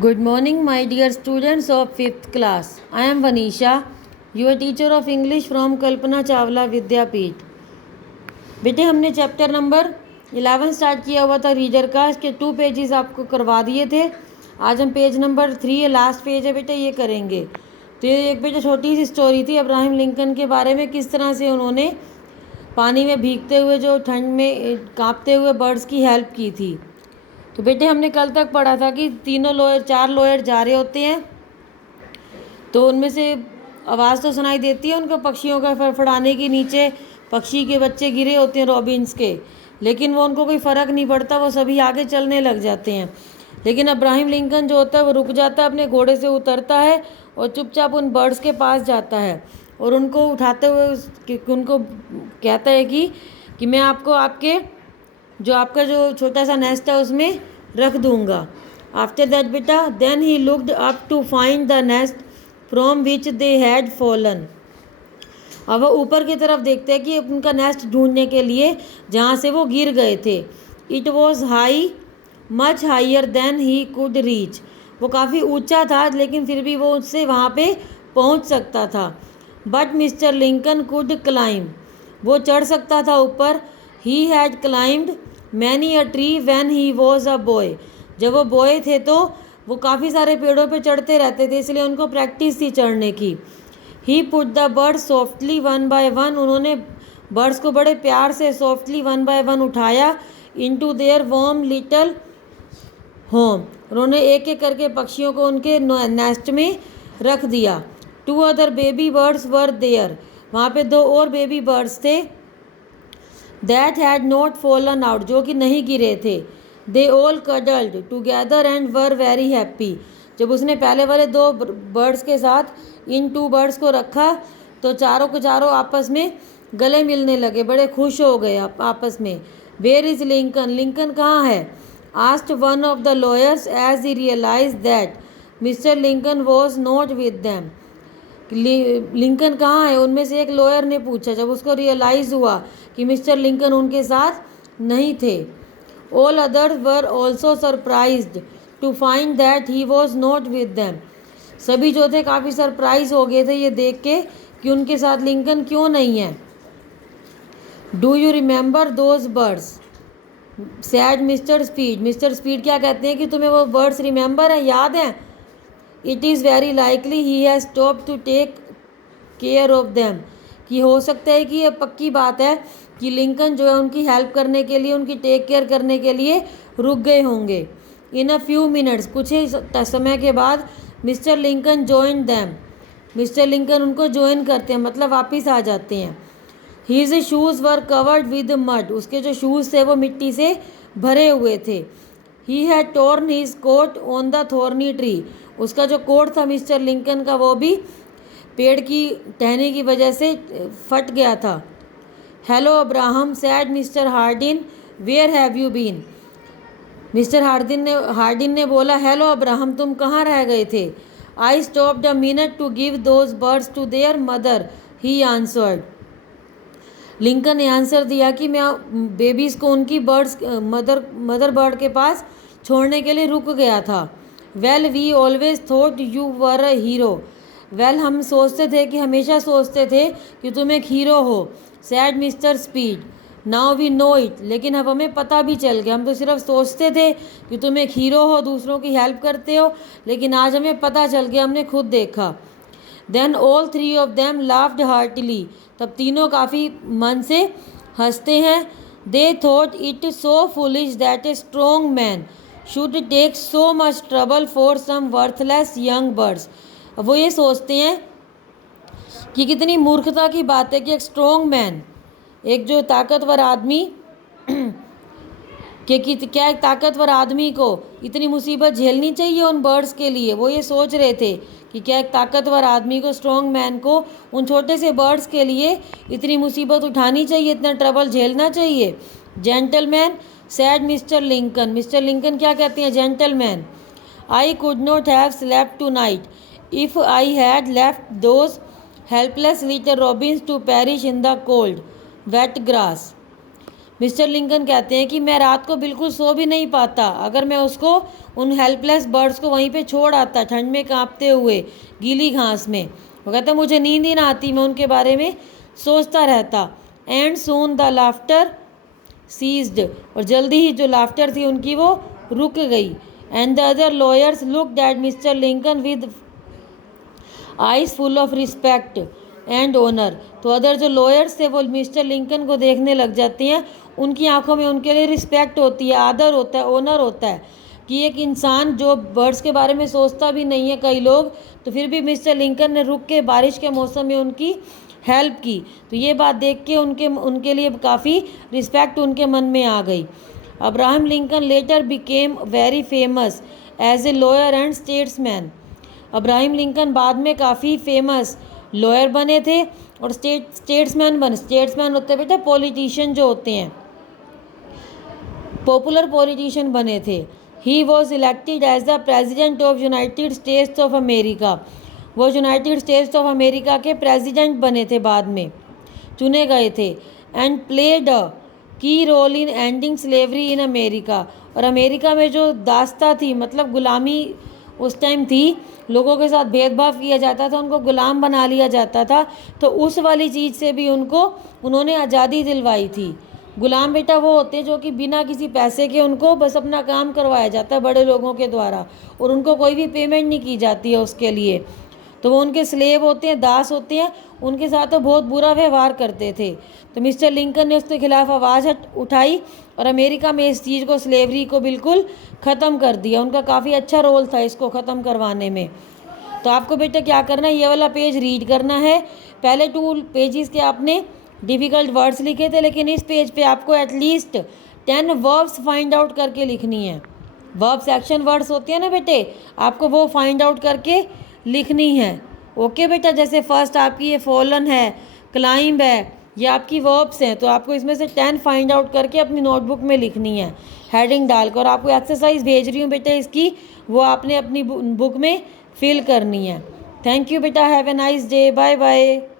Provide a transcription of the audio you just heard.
Good morning, my dear students of 5th class. I am Vanisha, your teacher of English from Kalpana Chawla Vidyapeeth. बेटे हमने chapter number 11 start किया हुआ था reader का, इसके 2 pages आपको करवा दिए थे। आज हम पेज नंबर 3 है, लास्ट पेज है बेटे, ये करेंगे। तो ये एक बेटे छोटी सी स्टोरी थी अब्राहम लिंकन के बारे में, किस तरह से उन्होंने पानी में भीगते हुए जो ठंड में कांपते हुए बर्ड्स की हेल्प की थी। तो बेटे हमने कल तक पढ़ा था कि 4 लॉयर जा रहे होते हैं, तो उनमें से आवाज़ तो सुनाई देती है उनको पक्षियों का फड़फड़ाने के, नीचे पक्षी के बच्चे गिरे होते हैं रॉबिन्स के, लेकिन वो उनको कोई फ़र्क नहीं पड़ता, वो सभी आगे चलने लग जाते हैं। लेकिन अब्राहम लिंकन जो होता है वो रुक जाता है, अपने घोड़े से उतरता है और चुपचाप उन बर्ड्स के पास जाता है और उनको उठाते हुए उनको कहता है कि मैं आपको आपका जो छोटा सा नेस्ट है उसमें रख दूंगा। आफ्टर दैट बेटा then he looked up to find the nest from which they had fallen. अब वो ऊपर की तरफ देखते हैं कि उनका नेस्ट ढूंढने के लिए जहाँ से वो गिर गए थे। It was high, much higher than he could reach. वो काफ़ी ऊंचा था लेकिन फिर भी वो उससे वहाँ पे पहुँच सकता था। But mister Lincoln could climb, वो चढ़ सकता था ऊपर। He had climbed many a tree when he was a boy. जब वो बॉय थे तो वो काफ़ी सारे पेड़ों पे चढ़ते रहते थे, इसलिए उनको प्रैक्टिस थी चढ़ने की। He put the birds softly one by one, उन्होंने बर्ड्स को बड़े प्यार से सॉफ्टली वन बाय वन उठाया। Into their warm little home, उन्होंने एक एक करके पक्षियों को उनके नेस्ट में रख दिया। 2 other baby birds were there, वहाँ पे 2 और बेबी बर्ड्स थे। That had not fallen out, जो कि नहीं गिरे थे। They all cuddled together and were very happy. जब उसने पहले वाले 2 बर्ड्स के साथ इन 2 बर्ड्स को रखा तो चारों के चारों आपस में गले मिलने लगे, बड़े खुश हो गए आपस में। वेयर इज़ लिंकन, लिंकन कहाँ है? Asked one of the lawyers as he realised that mister Lincoln was not with them. Lincoln कहाँ है, उनमें से एक लॉयर ने पूछा जब उसको रियलाइज़ हुआ कि मिस्टर लिंकन उनके साथ नहीं थे। All others were also surprised to find that he was not with them. सभी जो थे काफ़ी सरप्राइज हो गए थे ये देख के कि उनके साथ लिंकन क्यों नहीं है। Do you remember those birds sad mister speed, mister speed क्या कहते हैं कि तुम्हें वो बर्ड्स रिमेंबर हैं, याद हैं? It is very likely he has stop to take care of them, कि हो सकता है कि ये पक्की बात है कि लिंकन जो है उनकी हेल्प करने के लिए, उनकी टेक केयर करने के लिए रुक गए होंगे। इन अ फ्यू मिनट्स, कुछ ही समय के बाद mister Lincoln join them, mister Lincoln उनको ज्वाइन करते हैं, मतलब वापस आ जाते हैं। His shoes were covered with mud, उसके जो शूज़ थे वो मिट्टी से भरे हुए थे। He had torn his coat on the thorny tree, उसका जो कोट था मिस्टर लिंकन का वो भी पेड़ की टहनी की वजह से फट गया था। Hello Abraham said mister Hardin, where have you been. Mister Hardin ने बोला, हेलो अब्राहम तुम कहाँ रह गए थे? I stopped a minute to give those birds to their mother, he answered. Lincoln ने आंसर दिया कि मैं बेबीज़ को उनकी मदर बर्ड के पास छोड़ने के लिए रुक गया था। Well we always thought you were a hero, well हम सोचते थे कि हमेशा सोचते थे कि तुम एक हीरो हो। Said mister Speed, now we know it, लेकिन अब हमें पता भी चल गया, हम तो सिर्फ सोचते थे कि तुम एक हीरो हो, दूसरों की हेल्प करते हो, लेकिन आज हमें पता चल गया, हमने खुद देखा। Then all 3 of them laughed heartily, तब तीनों काफ़ी मन से हंसते हैं। They thought it so foolish that a strong man should take so much trouble for some worthless young birds. वो ये सोचते हैं कि कितनी मूर्खता की बात है कि एक स्ट्रॉन्ग मैन, एक जो ताकतवर आदमी क्या एक ताकतवर आदमी को इतनी मुसीबत झेलनी चाहिए उन बर्ड्स के लिए। वो ये सोच रहे थे कि क्या एक ताकतवर आदमी को, स्ट्रॉन्ग मैन को, उन छोटे से बर्ड्स के लिए इतनी मुसीबत उठानी चाहिए, इतना ट्रबल झेलना चाहिए। Gentlemen said mister Lincoln, mister Lincoln क्या कहते हैं? Gentlemen, I could not have slept tonight if I had left those helpless little robins to perish in the cold wet grass. Mister Lincoln कहते हैं कि मैं रात को बिल्कुल सो भी नहीं पाता अगर मैं उसको उन हेल्पलेस बर्ड्स को वहीं पे छोड़ आता ठंड में कांपते हुए गीली घास में। वो कहता मुझे नींद ही ना आती, मैं उनके बारे में सोचता रहता। And soon the laughter ceased, और जल्दी ही जो लाफ्टर थी उनकी वो रुक गई। And the other lawyers looked at mister Lincoln with eyes full of respect and honour. तो अदर जो लॉयर्स थे वो मिस्टर लिंकन को देखने लग जाते हैं, उनकी आंखों में उनके लिए रिस्पेक्ट होती है, आदर होता है, ऑनर होता है कि एक इंसान जो बर्ड्स के बारे में सोचता भी नहीं है कई लोग, तो फिर भी मिस्टर लिंकन ने रुक के बारिश के मौसम में उनकी हेल्प की। तो ये बात देख के उनके लिए काफ़ी रिस्पेक्ट उनके मन में आ गई। Abraham Lincoln later became very famous as a lawyer and statesman. Abraham Lincoln बाद में काफ़ी फेमस लॉयर बने थे और स्टेट्समैन बने। स्टेट्समैन होते हैं बेटा पॉलिटिशियन जो होते हैं, पॉपुलर पॉलिटिशियन बने थे। He was elected as the president of United States of America. वो यूनाइटेड स्टेट्स ऑफ अमेरिका के प्रेसिडेंट बने थे, बाद में चुने गए थे। And played a key role in ending slavery in America. और अमेरिका में जो दास्ता थी, मतलब गुलामी उस टाइम थी, लोगों के साथ भेदभाव किया जाता था, उनको गुलाम बना लिया जाता था, तो उस वाली चीज़ से भी उन्होंने आज़ादी दिलवाई थी। गुलाम बेटा वो होते हैं जो कि बिना किसी पैसे के उनको बस अपना काम करवाया जाता है बड़े लोगों के द्वारा, और उनको कोई भी पेमेंट नहीं की जाती है उसके लिए। तो वो उनके स्लेव होते हैं, दास होते हैं, उनके साथ तो बहुत बुरा व्यवहार करते थे। तो मिस्टर लिंकन ने उसके खिलाफ आवाज़ उठाई और अमेरिका में इस चीज़ को, स्लेवरी को बिल्कुल ख़त्म कर दिया। उनका काफ़ी अच्छा रोल था इसको ख़त्म करवाने में। तो आपको बेटा क्या करना है, ये वाला पेज रीड करना है। पहले 2 पेजेस के आपने डिफ़िकल्ट वर्ड्स लिखे थे, लेकिन इस पेज पे आपको एटलीस्ट 10 वर्ब्स फाइंड आउट करके लिखनी है। वर्ब्स एक्शन वर्ड्स होते हैं ना बेटे, आपको वो फाइंड आउट करके लिखनी है। ओके बेटा, जैसे फर्स्ट आपकी ये फॉलन है, क्लाइंब है, ये आपकी वर्ब्स हैं, तो आपको इसमें से 10 फाइंड आउट करके अपनी नोटबुक में लिखनी है हेडिंग डालकर। आपको एक्सरसाइज भेज रही हूँ बेटा इसकी, वो आपने अपनी बुक में फिल करनी है। थैंक यू बेटा, have a nice day, bye bye.